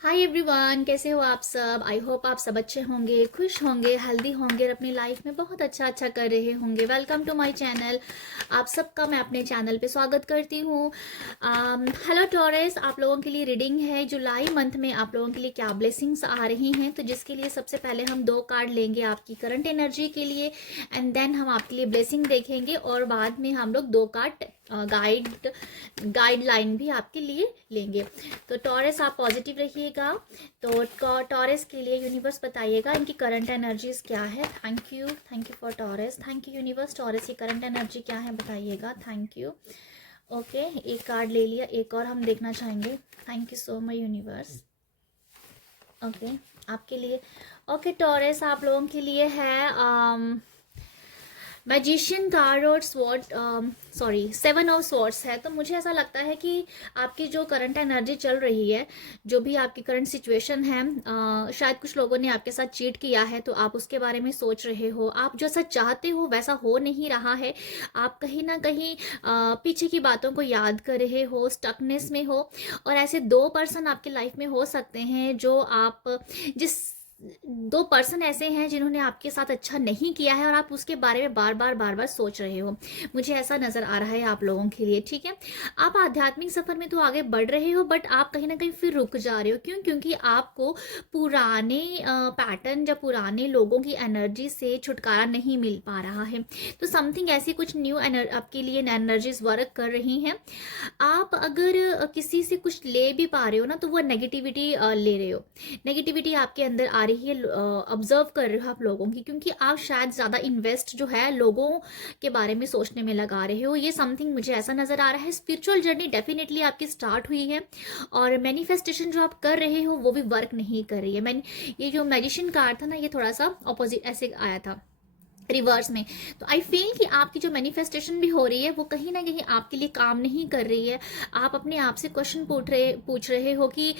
Hi everyone, कैसे हो आप सब। आई होप आप सब अच्छे होंगे, खुश होंगे, हेल्दी होंगे और अपनी लाइफ में बहुत अच्छा अच्छा कर रहे होंगे। Welcome to my channel. आप सबका मैं अपने चैनल पे स्वागत करती हूँ। हेलो टॉरस, आप लोगों के लिए रीडिंग है जुलाई मंथ में आप लोगों के लिए क्या ब्लेसिंग्स आ रही हैं। तो जिसके लिए सबसे पहले हम 2 कार्ड लेंगे आपकी करंट एनर्जी के लिए एंड देन हम आपके लिए ब्लेसिंग देखेंगे और बाद में हम लोग 2 कार्ड गाइडलाइन भी आपके लिए लेंगे। तो टॉरस आप पॉजिटिव रहिएगा। तो टॉरस के लिए यूनिवर्स बताइएगा इनकी करंट एनर्जीज क्या है। Thank you for taurus. Thank you universe. Taurus की करंट एनर्जी क्या है बताइएगा। Thank you. ओके, एक कार्ड ले लिया, एक और हम देखना चाहेंगे। Thank you so much universe. Okay, आपके लिए ओके टॉरस आप लोगों के लिए है मैजिशियन कार्ड और स्वॉर्ड, सॉरी 7 ऑफ स्वॉर्ड्स है। तो मुझे ऐसा लगता है कि आपकी जो करंट एनर्जी चल रही है, जो भी आपकी करंट सिचुएशन है, शायद कुछ लोगों ने आपके साथ चीट किया है तो आप उसके बारे में सोच रहे हो। आप जैसा चाहते हो वैसा हो नहीं रहा है। आप कहीं ना कहीं पीछे की बातों को याद कर रहे हो, स्टकनेस में हो। और ऐसे 2 पर्सन आपकी लाइफ में हो सकते हैं जो आप जिस 2 पर्सन ऐसे हैं जिन्होंने आपके साथ अच्छा नहीं किया है और आप उसके बारे में बार बार सोच रहे हो। मुझे ऐसा नजर आ रहा है आप लोगों के लिए। ठीक है, आप आध्यात्मिक सफर में तो आगे बढ़ रहे हो बट आप कहीं ना कहीं फिर रुक जा रहे हो। क्यों? क्योंकि आपको पुराने पैटर्न या पुराने लोगों की एनर्जी से छुटकारा नहीं मिल पा रहा है। तो समथिंग ऐसी कुछ न्यू आपके लिए एनर्जीज वर्क कर रही हैं। आप अगर किसी से कुछ ले भी पा रहे हो ना तो वो नेगेटिविटी ले रहे हो। नेगेटिविटी आपके अंदर आ रही है, ऑब्जर्व कर रहे हो आप लोगों की, क्योंकि आप शायद ज़्यादा इन्वेस्ट जो है लोगों के बारे में सोचने में लगा रहे हो। ये समथिंग मुझे ऐसा नज़र आ रहा है। स्पिरिचुअल जर्नी डेफिनेटली आपकी स्टार्ट हुई है और मैनिफेस्टेशन जो आप कर रहे हो वो भी वर्क नहीं कर रही है। मैंने ये जो मैजिशियन कार्ड था ना, ये थोड़ा सा ऑपोजिट ऐसे आया था रिवर्स में। तो आई फील कि आपकी जो मैनिफेस्टेशन भी हो रही है वो कहीं ना कहीं आपके लिए काम नहीं कर रही है। आप अपने आप से क्वेश्चन पूछ रहे हो कि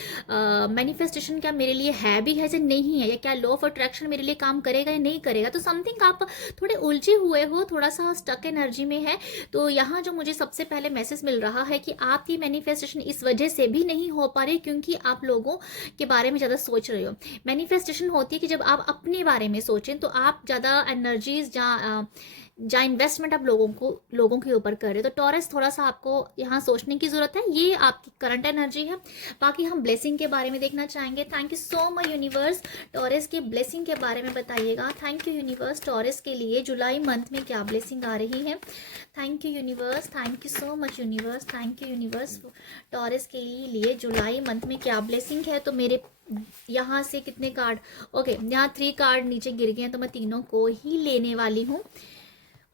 मैनिफेस्टेशन क्या मेरे लिए है भी है या नहीं है, या क्या लॉ ऑफ अट्रैक्शन मेरे लिए काम करेगा या नहीं करेगा। तो समथिंग आप थोड़े उलझे हुए हो, थोड़ा सा स्टक एनर्जी में है। तो यहाँ जो मुझे सबसे पहले मैसेज मिल रहा है कि आपकी मैनिफेस्टेशन इस वजह से भी नहीं हो पा रही क्योंकि आप लोगों के बारे में ज़्यादा सोच रहे हो। मैनिफेस्टेशन होती है कि जब आप अपने बारे में सोचें तो आप ज़्यादा एनर्जीज जहाँ इन्वेस्टमेंट आप लोगों के ऊपर कर रहे हो। तो टॉरस थोड़ा सा आपको यहाँ सोचने की जरूरत है। ये आपकी करंट एनर्जी है। बाकी हम ब्लेसिंग के बारे में देखना चाहेंगे। Thank you so much universe. Taurus के ब्लेसिंग के बारे में बताइएगा। Thank you universe. टॉरस के लिए जुलाई मंथ में क्या ब्लेसिंग आ रही है। Thank you universe. Thank you so much universe. Thank you universe. Taurus के लिए जुलाई मंथ में क्या ब्लेसिंग है। तो मेरे यहाँ से कितने कार्ड, ओके यहाँ 3 कार्ड नीचे गिर गए हैं तो मैं तीनों को ही लेने वाली हूँ।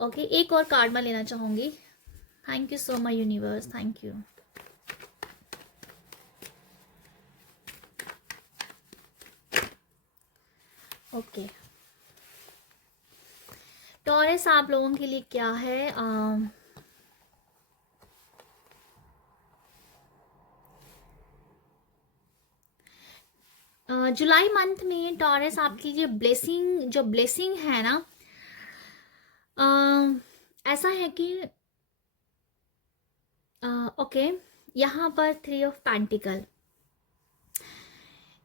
ओके, एक और कार्ड मैं लेना चाहूंगी। Thank you so much universe. Thank you. Okay taurus आप लोगों के लिए क्या है। जुलाई मंथ में टॉरस आपकी जो ब्लेसिंग है ना, ऐसा है कि ओके यहाँ पर 3 ऑफ पेंटिकल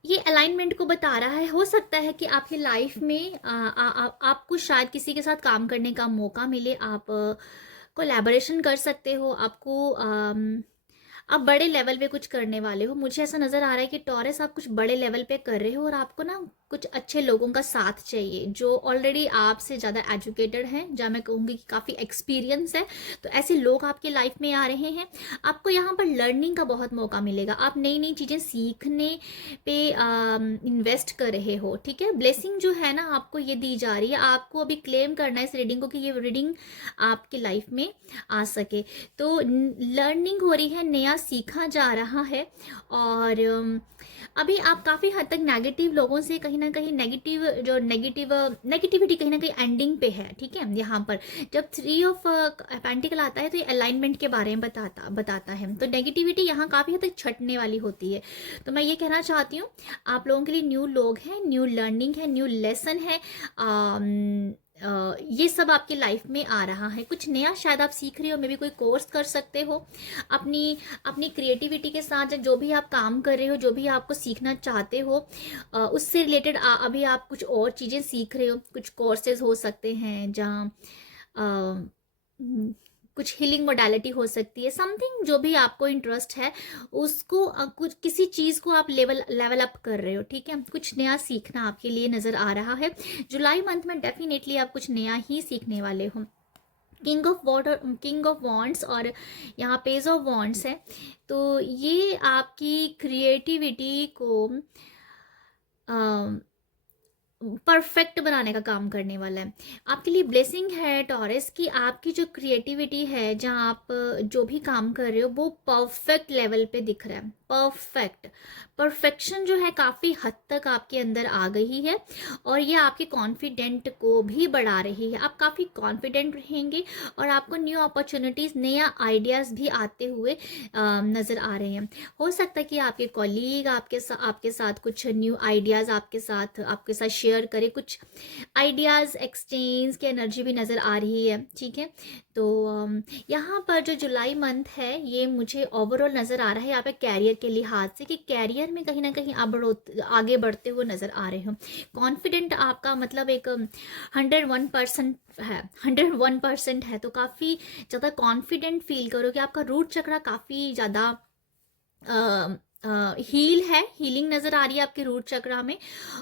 ये अलाइनमेंट को बता रहा है। हो सकता है कि आपकी लाइफ में आपको शायद किसी के साथ काम करने का मौका मिले। आप कोलैबोरेशन कर सकते हो। आपको आप बड़े लेवल पे कुछ करने वाले हो। मुझे ऐसा नज़र आ रहा है कि टॉरस आप कुछ बड़े लेवल पे कर रहे हो और आपको ना कुछ अच्छे लोगों का साथ चाहिए जो ऑलरेडी आपसे ज़्यादा एजुकेटेड हैं, जहाँ मैं कहूँगी कि काफ़ी एक्सपीरियंस है। तो ऐसे लोग आपके लाइफ में आ रहे हैं। आपको यहाँ पर लर्निंग का बहुत मौका मिलेगा। आप नई नई चीज़ें सीखने पे इन्वेस्ट कर रहे हो। ठीक है, ब्लेसिंग जो है ना आपको ये दी जा रही है। आपको अभी क्लेम करना है इस रीडिंग को कि ये रीडिंग आपकी लाइफ में आ सके। तो लर्निंग हो रही है, नया सीखा जा रहा है। और अभी आप काफ़ी हद तक नेगेटिव लोगों से कहीं ना कहीं नेगेटिविटी कहीं ना कहीं एंडिंग पे है। ठीक है, यहाँ पर जब 3 ऑफ पेंटिकल आता है तो ये अलाइनमेंट के बारे में बताता है। तो नेगेटिविटी यहाँ काफ़ी हद तक छटने वाली होती है। तो मैं ये कहना चाहती हूँ आप लोगों के लिए न्यू लोग हैं, न्यू लर्निंग है, न्यू लेसन है। ये सब आपकी लाइफ में आ रहा है। कुछ नया शायद आप सीख रहे हो, मे भी कोई कोर्स कर सकते हो अपनी अपनी क्रिएटिविटी के साथ। जो भी आप काम कर रहे हो, जो भी आपको सीखना चाहते हो, उससे रिलेटेड अभी आप कुछ और चीज़ें सीख रहे हो। कुछ कोर्सेज हो सकते हैं जहाँ कुछ हीलिंग मोडालिटी हो सकती है, समथिंग जो भी आपको इंटरेस्ट है उसको कुछ किसी चीज़ को आप लेवल लेवल अप कर रहे हो, ठीक है। कुछ नया सीखना आपके लिए नज़र आ रहा है। जुलाई मंथ में डेफिनेटली आप कुछ नया ही सीखने वाले हो। किंग ऑफ वॉन्ड्स और यहाँ पेज ऑफ वॉन्ड्स है, तो ये आपकी क्रिएटिविटी को परफेक्ट बनाने का काम करने वाला है। आपके लिए ब्लेसिंग है टॉरस की आपकी जो क्रिएटिविटी है, जहाँ आप जो भी काम कर रहे हो वो परफेक्ट लेवल पे दिख रहा है। परफेक्शन जो है काफ़ी हद तक आपके अंदर आ गई है और ये आपके कॉन्फिडेंट को भी बढ़ा रही है। आप काफ़ी कॉन्फिडेंट रहेंगे और आपको न्यू अपॉर्चुनिटीज़, नया आइडियाज़ भी आते हुए नज़र आ रहे हैं। हो सकता है कि आपके कॉलीग आपके साथ कुछ न्यू आइडियाज़ आपके साथ शेयर करे, कुछ आइडियाज़ एक्सचेंज की एनर्जी भी नज़र आ रही है, ठीक है। तो यहाँ पर जो जुलाई मंथ है ये मुझे ओवरऑल नज़र आ रहा है यहाँ पे कैरियर के लिहाज से, कि कैरियर में कहीं ना कहीं आप आगे बढ़ते हुए नज़र आ रहे हो। कॉन्फिडेंट आपका मतलब एक 101% है, 101% है, तो काफ़ी ज़्यादा कॉन्फिडेंट फील करोगे। आपका रूट चक्रा काफ़ी ज़्यादा हीलिंग नज़र आ रही है आपके रूट चक्रा में।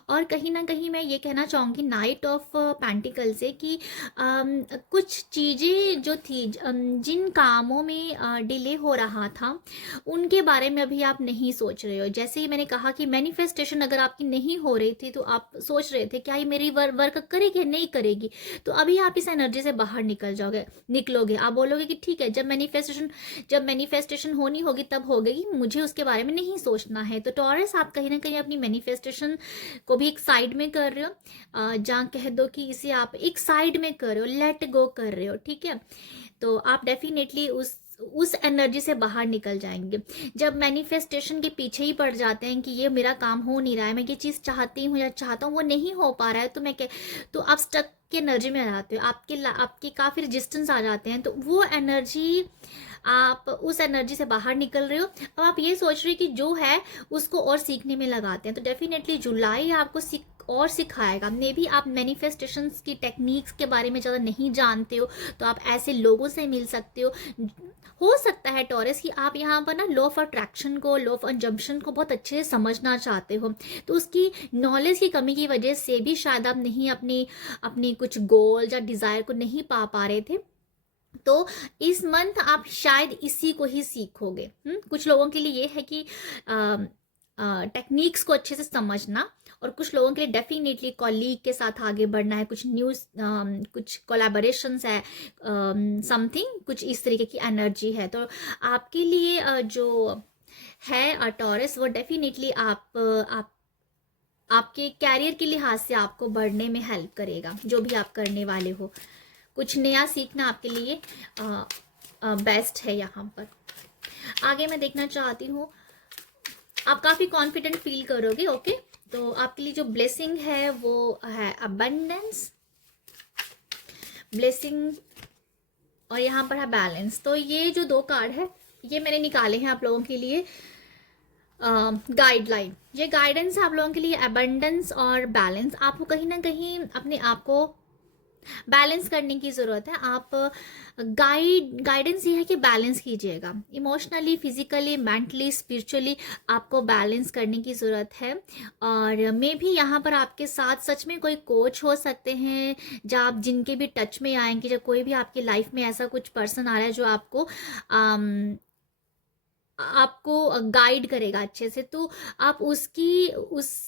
और कहीं ना कहीं मैं ये कहना चाहूँगी नाइट ऑफ पेंटिकल से कि कुछ चीज़ें जो थी, जिन कामों में डिले हो रहा था उनके बारे में अभी आप नहीं सोच रहे हो। जैसे ही मैंने कहा कि मैनिफेस्टेशन अगर आपकी नहीं हो रही थी तो आप सोच रहे थे क्या ये मेरी वर्क करेगी नहीं करेगी, तो अभी आप इस एनर्जी से बाहर निकलोगे। आप बोलोगे कि ठीक है, जब मैनिफेस्टेशन होनी होगी तब होगी, मुझे उसके बारे में नहीं सोचना है। तो टॉरस आप कहीं ना कहीं अपनी मैनिफेस्टेशन को भी एक साइड में कर रहे हो, जहाँ कह दो कि इसे आप एक साइड में कर रहे हो, लेट गो कर रहे हो, ठीक है। तो आप डेफिनेटली उस एनर्जी से बाहर निकल जाएंगे। जब मैनिफेस्टेशन के पीछे ही पड़ जाते हैं कि ये मेरा काम हो नहीं रहा है, मैं ये चीज़ चाहती हूँ या चाहता हूँ वो नहीं हो पा रहा है, तो आप स्टक की एनर्जी में आ जाते हो, आपके काफ़ी रेजिस्टेंस आ जाते हैं। तो वो एनर्जी, आप उस एनर्जी से बाहर निकल रहे हो। अब आप ये सोच रहे हो कि जो है उसको और सीखने में लगाते हैं। तो डेफिनेटली जुलाई आपको सिखाएगा। मे बी आप मैनिफेस्टेशंस की टेक्निक्स के बारे में ज़्यादा नहीं जानते हो, तो आप ऐसे लोगों से मिल सकते हो सकता है टॉरस कि आप यहाँ पर ना लॉ ऑफ अट्रैक्शन को, लॉ ऑफ अंजम्पशन को बहुत अच्छे से समझना चाहते हो, तो उसकी नॉलेज की कमी की वजह से भी शायद आप नहीं अपनी कुछ गोल या डिज़ायर को नहीं पा रहे थे। तो इस मंथ आप शायद इसी को ही सीखोगे। कुछ लोगों के लिए ये है कि टेक्निक्स को अच्छे से समझना, और कुछ लोगों के लिए डेफिनेटली कॉलीग के साथ आगे बढ़ना है, कुछ न्यूज़, कुछ कोलैबोरेशंस है, समथिंग कुछ इस तरीके की एनर्जी है। तो आपके लिए जो है टॉरस, वो डेफिनेटली आपके कैरियर के लिहाज से आपको बढ़ने में हेल्प करेगा। जो भी आप करने वाले हो, कुछ नया सीखना आपके लिए बेस्ट है। यहाँ पर आगे मैं देखना चाहती हूँ, आप काफ़ी कॉन्फिडेंट फील करोगे, ओके। तो आपके लिए जो ब्लेसिंग है वो है अबंडेंस, ब्लेसिंग, और यहाँ पर है बैलेंस। तो ये जो 2 कार्ड है ये मैंने निकाले हैं आप लोगों के लिए गाइडलाइन, ये गाइडेंस है आप लोगों के लिए। अबंडेंस और बैलेंस, आपको कहीं ना कहीं अपने आप को बैलेंस करने की ज़रूरत है। आप गाइडेंस ये है कि बैलेंस कीजिएगा, इमोशनली, फिजिकली, मेंटली, स्पिरिचुअली आपको बैलेंस करने की ज़रूरत है। और मे भी यहाँ पर आपके साथ सच में कोई कोच हो सकते हैं, जब आप जिनके भी टच में आएंगे, जब कोई भी आपकी लाइफ में ऐसा कुछ पर्सन आ रहा है जो आपको गाइड करेगा अच्छे से, तो आप उस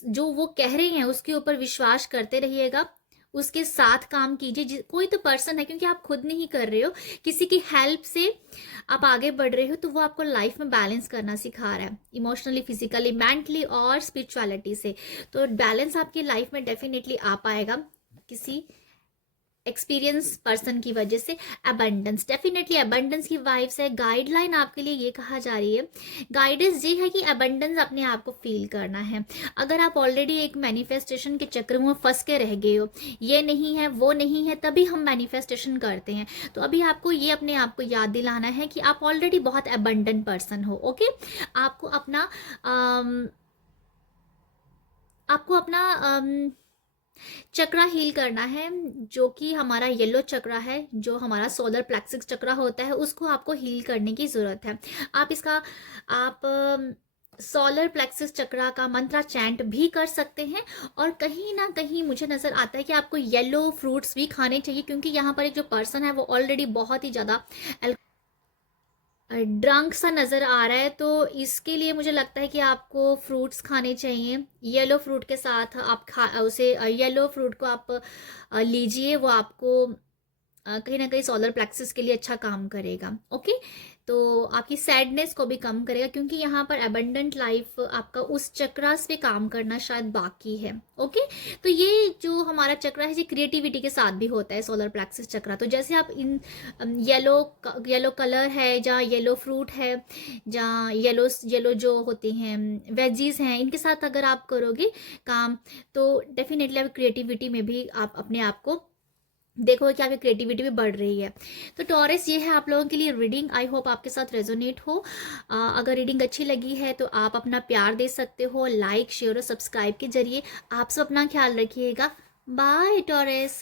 जो वो कह रहे हैं उसके ऊपर विश्वास करते रहिएगा, उसके साथ काम कीजिए। कोई तो पर्सन है, क्योंकि आप खुद नहीं कर रहे हो, किसी की हेल्प से आप आगे बढ़ रहे हो, तो वो आपको लाइफ में बैलेंस करना सिखा रहा है, इमोशनली, फिजिकली, मेंटली और स्पिरिचुअलिटी से। तो बैलेंस आपकी लाइफ में डेफिनेटली आ पाएगा किसी एक्सपीरियंस पर्सन की वजह से अबंडेंस, डेफिनेटली अबंडेंस की वाइब्स है। गाइडलाइन आपके लिए ये कहा जा रही है, गाइडेंस ये है कि अबंडेंस अपने आप को फील करना है। अगर आप ऑलरेडी एक मैनिफेस्टेशन के चक्र में फंस के रह गए हो, ये नहीं है वो नहीं है, तभी हम मैनिफेस्टेशन करते हैं। तो अभी आपको ये अपने आप को याद दिलाना है कि आप ऑलरेडी बहुत अबंडेंट पर्सन हो। ओके, आपको अपना आपको अपना चक्रा हील करना है, जो कि हमारा येलो चक्रा है, जो हमारा सोलर प्लेक्सिस चक्रा होता है, उसको आपको हील करने की ज़रूरत है। आप सोलर प्लेक्सिस चक्रा का मंत्रा चैंट भी कर सकते हैं। और कहीं ना कहीं मुझे नज़र आता है कि आपको येलो फ्रूट्स भी खाने चाहिए, क्योंकि यहाँ पर एक जो पर्सन है वो ऑलरेडी बहुत ही ज़्यादा ड्रंक सा नज़र आ रहा है। तो इसके लिए मुझे लगता है कि आपको फ्रूट्स खाने चाहिए। येलो फ्रूट के साथ आप येलो फ्रूट को आप लीजिए, वो आपको कहीं ना कहीं सोलर प्लेक्सिस के लिए अच्छा काम करेगा। ओके, तो आपकी सैडनेस को भी कम करेगा, क्योंकि यहाँ पर एबंडेंट लाइफ आपका उस चक्रास पे काम करना शायद बाकी है। ओके, तो ये जो हमारा चक्रा है ये क्रिएटिविटी के साथ भी होता है, सोलर प्लेक्सिस चक्रा। तो जैसे आप इन येलो कलर है, जहाँ येलो फ्रूट है, जहाँ येलो जो होते हैं वेजीज हैं, इनके साथ अगर आप करोगे काम, तो डेफिनेटली आप क्रिएटिविटी में भी आप अपने आप को देखो कि आपकी क्रिएटिविटी भी बढ़ रही है। तो टॉरस, ये है आप लोगों के लिए रीडिंग। आई होप आपके साथ रेजोनेट हो। अगर रीडिंग अच्छी लगी है तो आप अपना प्यार दे सकते हो लाइक, शेयर और सब्सक्राइब के जरिए। आप सब अपना ख्याल रखिएगा। Bye taurus.